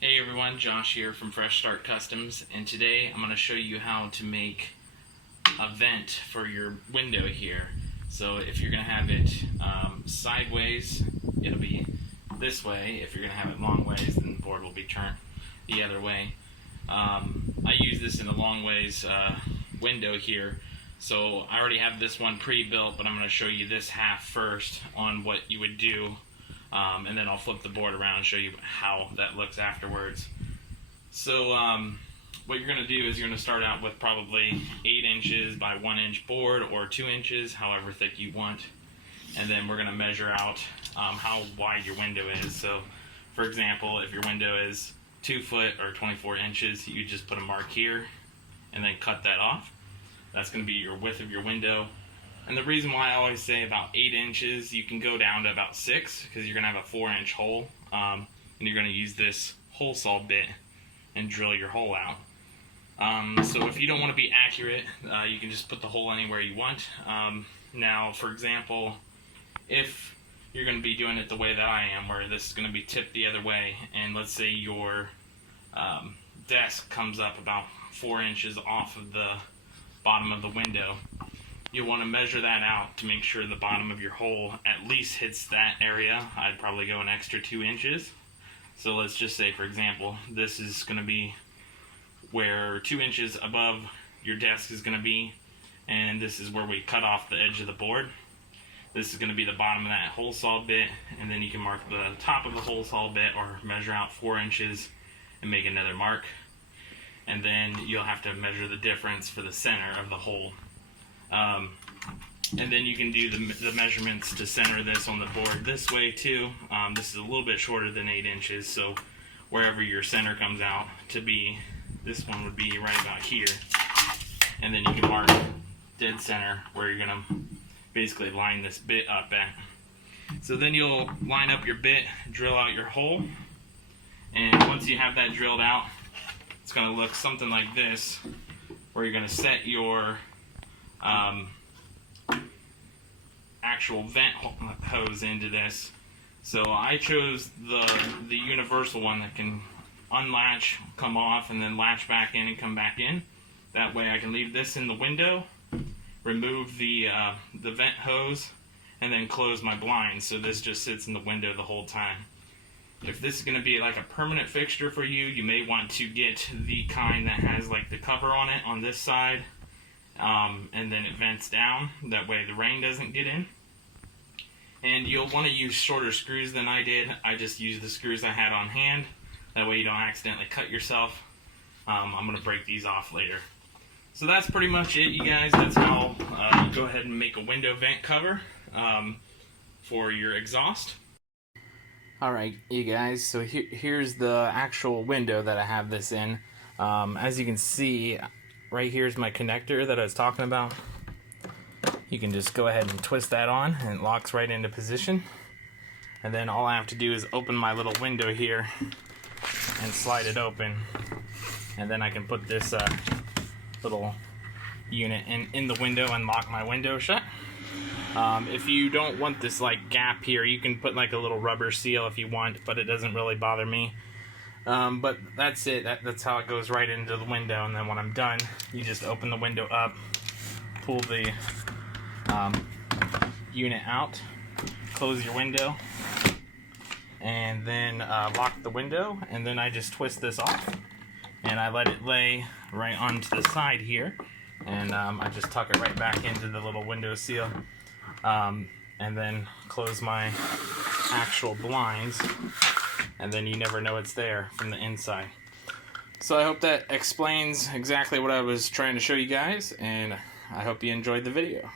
Hey everyone, Josh here from Fresh Start Customs, and today I'm going to show you how to make a vent for your window here. So if you're going to have it sideways, it'll be this way. If you're going to have it long ways, then the board will be turned the other way. I use this in a long ways window here, so I already have this one pre-built, but I'm going to show you this half first on what you would do. And then I'll flip the board around and show you how that looks afterwards. So what you're going to do is you're going to start out with probably 8 inches by 1 inch board, or 2 inches, however thick you want. And then we're going to measure out how wide your window is. So for example, if your window is 2 foot or 24 inches, you just put a mark here and then cut that off. That's going to be your width of your window. And the reason why I always say about 8 inches, you can go down to about 6, because you're going to have a 4-inch hole, and you're going to use this hole saw bit and drill your hole out. So if you don't want to be accurate, you can just put the hole anywhere you want. Now, for example, if you're going to be doing it the way that I am, where this is going to be tipped the other way, and let's say your desk comes up about 4 inches off of the bottom of the window, you want to measure that out to make sure the bottom of your hole at least hits that area. I'd probably go an extra 2 inches. So let's just say, for example, this is going to be where 2 inches above your desk is going to be, and this is where we cut off the edge of the board. This is going to be the bottom of that hole saw bit, and then you can mark the top of the hole saw bit or measure out 4 inches and make another mark. And then you'll have to measure the difference for the center of the hole. And then you can do the measurements to center this on the board this way too. This is a little bit shorter than 8 inches, so wherever your center comes out to be, this one would be right about here. And then you can mark dead center where you're going to basically line this bit up at. So then you'll line up your bit, drill out your hole, and once you have that drilled out, it's going to look something like this, where you're going to set your actual vent hose into this. So I chose the universal one that can unlatch, come off, and then latch back in and come back in. That way I can leave this in the window, remove the vent hose, and then close my blinds, so this just sits in the window the whole time. If this is going to be like a permanent fixture for you, you may want to get the kind that has like the cover on it on this side, and then it vents down. That way the rain doesn't get in. And you'll want to use shorter screws than I did. I just used the screws I had on hand. That way you don't accidentally cut yourself. I'm going to break these off later. So that's pretty much it, you guys. That's how you go ahead and make a window vent cover for your exhaust. Alright, you guys, so here's the actual window that I have this in. As you can see, right here's my connector that I was talking about. You can just go ahead and twist that on, and it locks right into position. And then all I have to do is open my little window here and slide it open. And then I can put this little unit in the window and lock my window shut. If you don't want this like gap here, you can put like a little rubber seal if you want, but it doesn't really bother me. But that's it. That's how it goes right into the window. And then when I'm done, you just open the window up, pull the unit out, close your window, and then lock the window. And then I just twist this off, and I let it lay right onto the side here. And I just tuck it right back into the little window seal. And then close my actual blinds, and then you never know it's there from the inside. So I hope that explains exactly what I was trying to show you guys, and I hope you enjoyed the video.